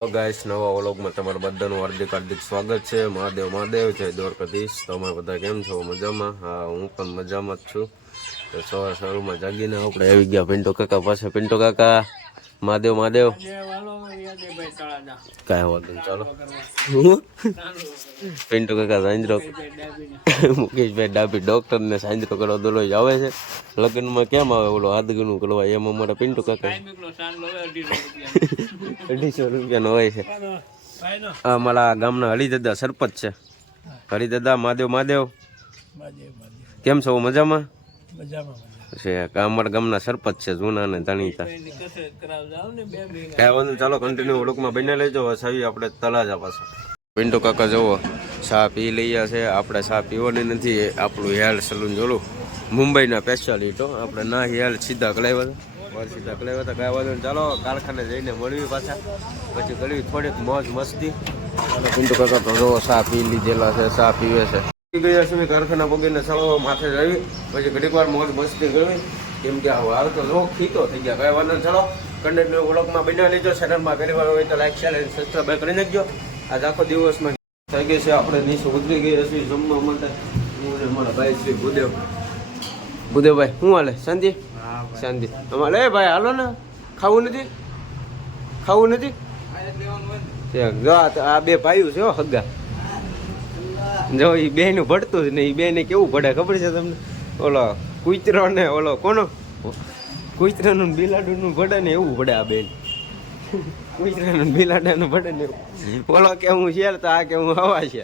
તો ગાઈસ નવા વ્લોગમાં તમારું બધાનું હાર્દિક હાર્દિક સ્વાગત છે। મહાદેવ મહાદેવ છે દ્વારકાધીશ। તમે બધા કેમ છો? મજામાં? હા, હું પણ મજામાં જ છું। તો સવારમાં જાગીને આપણે આવી ગયા પિન્ટુ કાકા પાસે। પિન્ટુ કાકા મહાદેવ મહાદેવ કાંઈ વાંધો નહીં, ચાલો। પિન્ટુ કાકા સાંજરો મુકેશભાઈ ડાબી ડોક્ટર ને સાંજરો કરવા દોલો આવે છે। લગ્નમાં કેમ આવે ઓલો હાથગણું કરવા, એમ અમારા પિન્ટુ કાકા 250 રૂપિયાનો હોય છે। અમારા ગામના હરિદાદા સરપંચ છે। હરિદાદા મહાદેવ મહાદેવ કેમ છો? મજામાં છે? અમારા ગામના સરપંચ છે, જૂના ને ધણીતા। કાંઈ વાંધો, ચાલો કન્ટિન્યુ ઓળખમાં બને લેજો। સાવી આપણે તળાજા પાસે। પિન્ટુ કાકા જુઓ ચા પી લઈએ છે। આપણે ચા પીવાની નથી, આપણું હેર સલૂન જોડું મુંબઈના સ્પેશિયાલિટો આપણે ના હેર સીધા કલાવ્યા હતા, સીધા કલાવ્યા હતા। કાંઈ વાંધો, ચાલો કારખાને જઈને મળવી પાછા, પછી કરવી થોડીક મોજ મસ્તી। ચાલો પિન્ટુ કાકા તો જુઓ ચા પી લીધેલા છે, ચા પીવે છે। ગયા છે કારખાના પગીને ચાલો માથે જવી, પછી ઘડીક વાર મોજ મસ્તી કરવી, કેમ કે હાલ તો જો ખીતો થઈ ગયા। કાંઈ વાંધો, ચાલો કન્ટેન્ટ વ્લોગમાં બના લેજો। ચેનલમાં પહેલી વાર હોય તો લાઈક શેર અને સબસ્ક્રાઈબ કરી નાખજો। આજ આખો દિવસમાં થઈ ગઈ છે, આપણે નીચે ઉતરી ગયા છીએ જમવા માટે। હું ને મારા ભાઈ શ્રી ભૂદેવ, ભૂદેવભાઈ શું હાલે? શાંતિ? શાંતિ અમારે। એ ભાઈ હાલો ને, ખાવું નથી? ખાવું નથી? જો આ બે ભાઈઓ છે હગા, જો એ બે નું ભળતું જ નહીં। એ બે ને કેવું પડે ખબર છે તમને? ઓલો કુતરો ને ઓલો કોનો કુતરાનું બિલાડુનું ભડે ને એવું ભડે આ બેન। કુતરાનું બિલાડાનું ભડે ને એવું। ઓલો કે હું શેર તો આ કે હું હવા છે।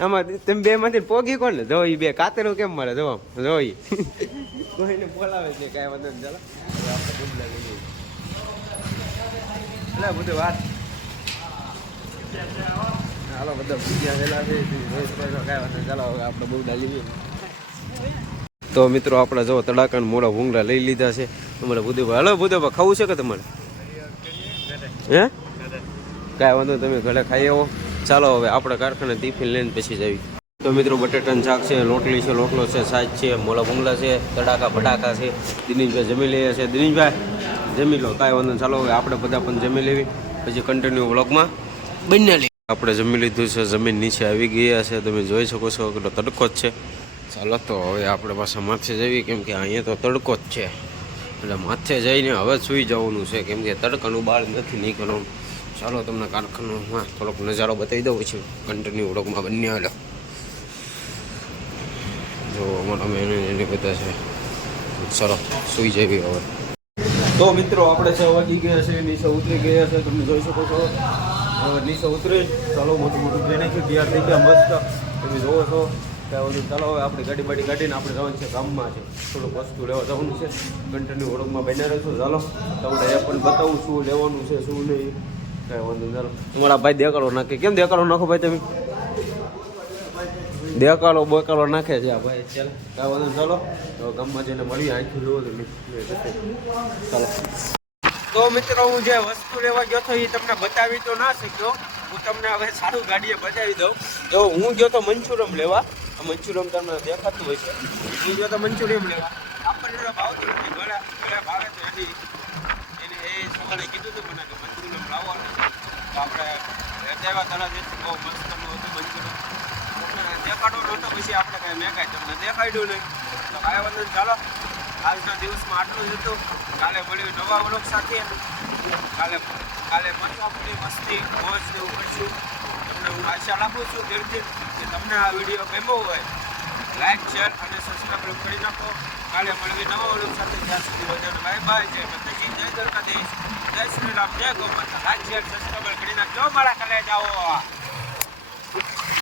આમાં તમે બે માંથી પોગી કોણ ને? જો એ બે કાતરું કેમ મળે? જો જોઈ કોઈને બોલાવે છે। કાંઈ વાંધો નહીં, ચાલો આપણે બદલા લઈએ। એટલે બધું વાત હાલો, બધા પૂજ્યા વેલા છે। કાંઈ વાંધો, ચાલો હવે આપણે બદલા લઈએ। તો મિત્રો આપણે જો તડાકા મોડા ભૂંગળા લઈ લીધા છે અમારે બુધુભાઈ। હલો બુધુભાઈ, ખાવું છે કે તમારે? હે કાંઈ વાંધો, તમે ઘરે ખાઈ આવો। ચાલો હવે આપણે કારખાને ટિફિન લઈને પછી જઈએ। તો મિત્રો બટેટાનું શાક છે, રોટલી છે, રોટલો છે, સાજ છે, મોળા ભૂંગળા છે, તડાકા ભડાકા છે। દિનેશભાઈ જમી લઈએ છે। દિનેશભાઈ જમી લો, કાંઈ વાંધો, ચાલો હવે આપણે બધા પણ જમી લેવી, પછી કન્ટિન્યુ વ્લોગમાં બની લઈએ। આપણે જમી લીધું છે, જમીન નીચે આવી ગયા છે, તમે જોઈ શકો છો કેટલો તડકો જ છે। ચાલો તો હવે આપણે પાછા માથે જઈએ, કેમ કે અહીંયા તો તડકો જ છે, એટલે માથે જઈને હવે સૂઈ જવાનું છે, કેમ કે તડકાનું બહાર નથી નીકળવાનું। ચાલો તમને કારખાનામાં થોડોક નજારો બતાવી દઉં પછી કન્ટિન્યુ વ્લોગમાં બની હાલો। જો અમારા મેનેજર બધા છે, ચાલો સૂઈ જઈએ હવે। તો મિત્રો આપણે 6 વાગી ગયા છે, નીચે ઉતરી ગયા છે, તમે જોઈ શકો છો। હવે નીચે ઉતરી ચાલો મોટું મોટું ટ્રેન છે, તૈયાર થઈ ગયા મસ્ત, તમે જોવો છો। ત્યાં ચાલો હવે આપણે ગાડી બાડી કાઢીને આપણે જવાનું છે ગામમાં છે, થોડુંક વસ્તુ લેવા જવાનું છે। કન્ટિન્યુ ઓળખમાં બન્યા રહેશું। ચાલો તમને એ પણ બતાવું શું લેવાનું છે શું નહીં, કાંઈ વાંધો નહીં। ચાલો તમારા ભાઈ દેકાળો નાખે, કેમ દેકાળો નાખો ભાઈ? તમે દેકાળો બોકાળો નાખે છે આ ભાઈ। ચાલો કાંઈ વાંધો, ચાલો તો ગામમાં જઈને મળીએ। આખું લેવો તો ચાલો। તો મિત્રો હું જે વસ્તુ લેવા ગયો હતો એ તમને બતાવી તો ના શક્યો, હું તમને હવે સારું ગાડીએ બતાવી દઉં। જો હું ગયો તો મંચુરિયમ લેવા, મંચુરિયમ તમને દેખાતું હોય છે, હું ગયો તો મંચુરિયમ લેવા। આપણને ભાવતું નથી, ઘણા ભાવે તો એને એ સવારે કીધું હતું મને કે મંચુરિયમ લાવવાનું, તો આપણે લેવા તરત બહુ મસ્ત હતું મંચુરિયમ, દેખાડો નહોતો, પછી આપણે કાંઈ મેં કાંઈ તમને દેખાડ્યું નહીં। તો કાંઈ વાંધો નહીં, ચાલો આજના દિવસમાં આટલું જ હતું। કાલે મળ્યું નવા વ્લોગ સાથે। કાલે પાછા મસ્તી મોજ એવું કરશું। તમને હું આશા રાખું છું દિલથી કે તમને આ વિડીયો ગમ્યો હોય, લાઈક શેર અને સબસ્ક્રાઈબ કરી નાખો। કાલે મળવી નવા વ્લોગ સાથે, ત્યાં સુધી બધાને બાય બાય। જય માતાજી, જય દ્વારકાધીશ, જય શ્રી રામ, જય ગૌ માતા। લાઈક શેર સબસ્ક્રાઈબ કરી નાખજો મારા. કાલે જાઓ।